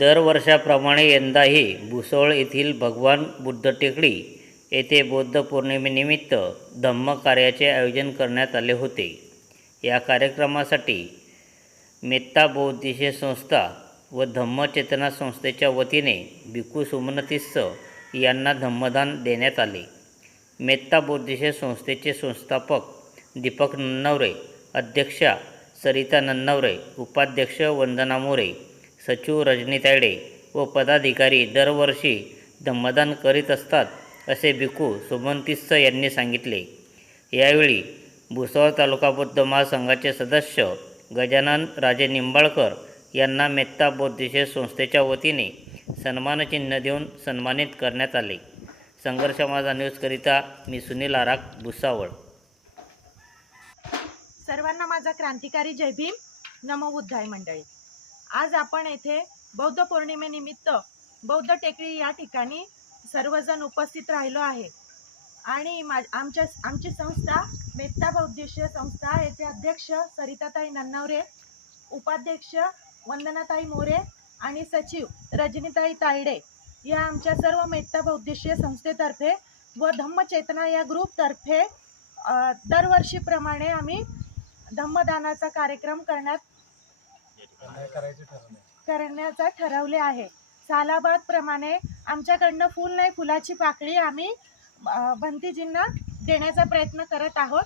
दरवर्षाप्रमाणे यंदाही भुसवळ येथील भगवान बुद्ध टेकडी येथे बौद्ध पौर्णिमेनिमित्त धम्म कार्याचे आयोजन करण्यात आले होते. या कार्यक्रमासाठी मेत्ता बहुउद्देशीय संस्था व धम्मचेतना संस्थेच्या वतीने भिक्खू सुमनतीस्स यांना धम्मदान देण्यात आले. मेत्ता बहुउद्देशीय संस्थेचे संस्थापक दीपक नन्नवरे, अध्यक्षा सरिता नन्नवरे, उपाध्यक्ष वंदना मोरे, सचिव रजनी तायडे व पदाधिकारी दरवर्षी धम्मदान करीत असतात असे भिक्खू सुमनतीस्स यांनी सांगितले. यावेळी भुसावळ तालुका बौद्ध महासंघाचे सदस्य गजानन राजे निंबाळकर यांना मेत्ता बहुउद्देशीय संस्थेच्या वतीने सन्मानचिन्ह देऊन सन्मानित करण्यात आले. संघर्ष माझा न्यूजकरिता मी सुनील आराख, भुसावळ. सर्वांना माझा क्रांतिकारी जय भीम. नमो बुद्धाय मंडळी. आज आपण येथे बौद्ध पौर्णिमेनिमित्त बौद्ध टेकडी या ठिकाणी सर्वजण उपस्थित राहिलो आहे आणि आमची संस्था मेत्ता बहुउद्देशीय संस्था येथे अध्यक्ष सरिताताई नन्नवरे, उपाध्यक्ष वंदनाताई मोरे आणि सचिव रजनीताई तायडे या आमच्या सर्व मेत्ता बहुउद्देशीय संस्थेतर्फे व धम्मचेतना या ग्रुपतर्फे दरवर्षीप्रमाणे आम्ही धम्मदानाचा कार्यक्रम करण्याचा ठरवले आहे. सालाबाद प्रमाणे आमच्याकडनं फूल नाही फुलाची पाकळी आम्ही भंतीजींना देण्याचा प्रयत्न करत आहोत.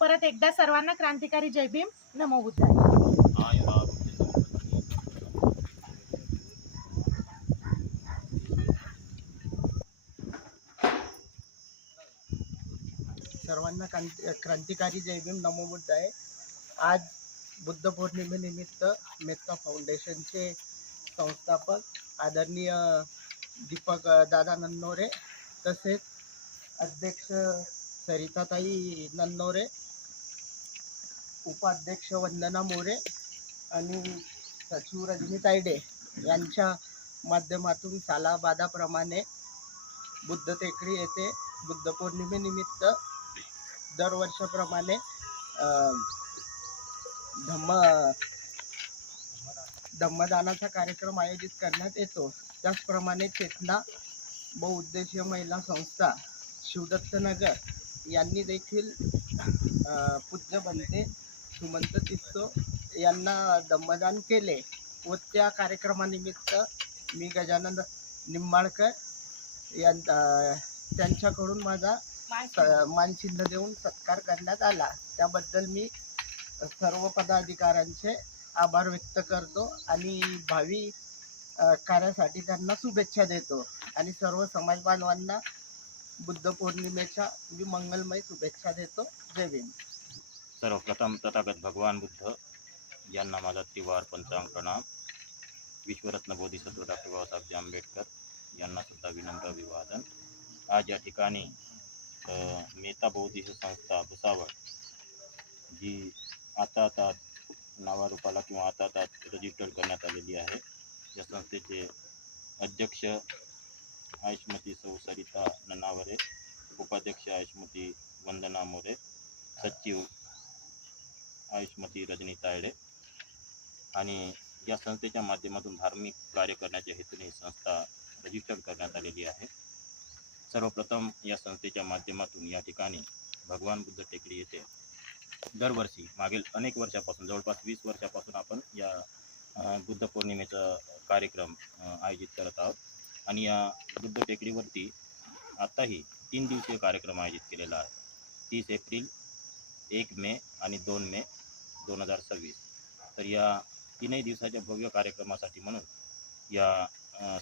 परत एकदा सर्वांना क्रांतिकारी जय भीम. नमो बुद्धाय. सर्वांना क्रांतिकारी जय भीम. नमो बुद्धाय. आज बुद्ध पौर्णिमेनिमित्त मेत्ता फाउंडेशनचे संस्थापक आदरणीय दीपक दादा नन्नवरे, तसेच अध्यक्ष सरिताताई नन्नवरे, उपाध्यक्ष वंदना मोरे आणि सचिव रजनी तायडे यांच्या माध्यमातून सालाबादाप्रमाणे बुद्ध टेकडी येथे बुद्ध पौर्णिमेनिमित्त दरवर्षाप्रमाणे धम्मदानाचा कार्यक्रम आयोजित करण्यात येतो. त्याचप्रमाणे चेतना बहुउद्देशीय महिला संस्था शिवदत्तनगर यांनी देखील पूज्य बनते सुमनतीस्स यांना धम्मदान केले व त्या कार्यक्रमानिमित्त मी गजानन निंबाळकर त्यांच्याकडून माझा मानचिन्ह देऊन सत्कार करण्यात आला. त्याबद्दल मी सर्व पदाधिकाऱ्यांचे आभार व्यक्त करतो आणि भावी कार्यासाठी त्यांना शुभेच्छा देतो आणि सर्व समाज बांधवांना बुद्ध पौर्णिमेच्या मी मंगलमय शुभेच्छा देतो. जय भीम. सर्वप्रथम तथागत भगवान बुद्ध यांना माझा त्रिवार पंचांग प्रणाम. विश्वरत्न बोधिसत्व डॉक्टर बाबासाहेब आंबेडकर यांना सुद्धा विनम्र अभिवादन. आज या ठिकाणी मेत्ता बहुउद्देशीय संस्था भुसावळ जी आता नावारूपाला किंवा आता रजिस्टर करण्यात आलेली आहे, या संस्थेचे अध्यक्ष आयुष्मती सौ सरिता नन्नावरे, उपाध्यक्ष आयुष्मती वंदना मोरे, सचिव आयुष्मती रजनी तायडे आणि या संस्थेच्या माध्यमातून धार्मिक कार्य करण्याच्या हेतूने संस्था रजिस्टर करण्यात आलेली आहे. सर्वप्रथम या संस्थेच्या माध्यमातून या ठिकाणी भगवान बुद्ध टेकडी येथे दरवर्षी मागील अनेक वर्षापासून जवळपास 20 वर्षापासून आपण या बुद्ध पौर्णिमेचा कार्यक्रम आयोजित करत आहोत आणि या बुद्ध टेकडीवरती आताही 3 दिवसीय कार्यक्रम आयोजित केलेला आहे. 30 एप्रिल, 1 मे आणि 2 मे 2026. तर या 3 दिवसाच्या भव्य कार्यक्रमासाठी म्हणून या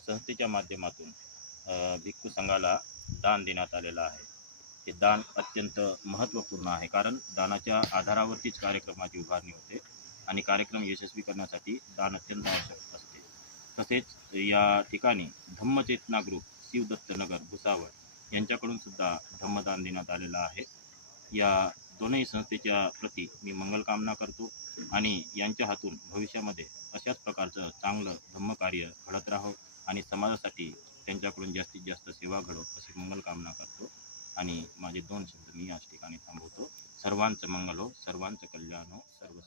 संस्थेच्या माध्यमातून भिक्खू संघाला दान देण्यात आलेलं आहे. हे दान अत्यंत महत्त्वपूर्ण आहे, कारण दानाच्या आधारावरतीच कार्यक्रमाची उभारणी होते आणि कार्यक्रम यशस्वी करण्यासाठी दान अत्यंत आवश्यक असते. तसेच या ठिकाणी धम्मचेतना ग्रुप शिवदत्तनगर भुसावळ यांच्याकडून सुद्धा धम्मदान देण्यात आलेलं आहे. या दोनही संस्थेच्या प्रती मी मंगलकामना करतो आणि यांच्या हातून भविष्यामध्ये अशाच प्रकारचं चांगलं धम्मकार्य घडत राहो आणि समाजासाठी त्यांच्याकडून जास्तीत जास्त सेवा घडो अशी मंगलकामना करतो आणि माझे 2 शब्द मी याच ठिकाणी थांबवतो. सर्वांचं मंगल हो, सर्वांचं कल्याण हो, सर्व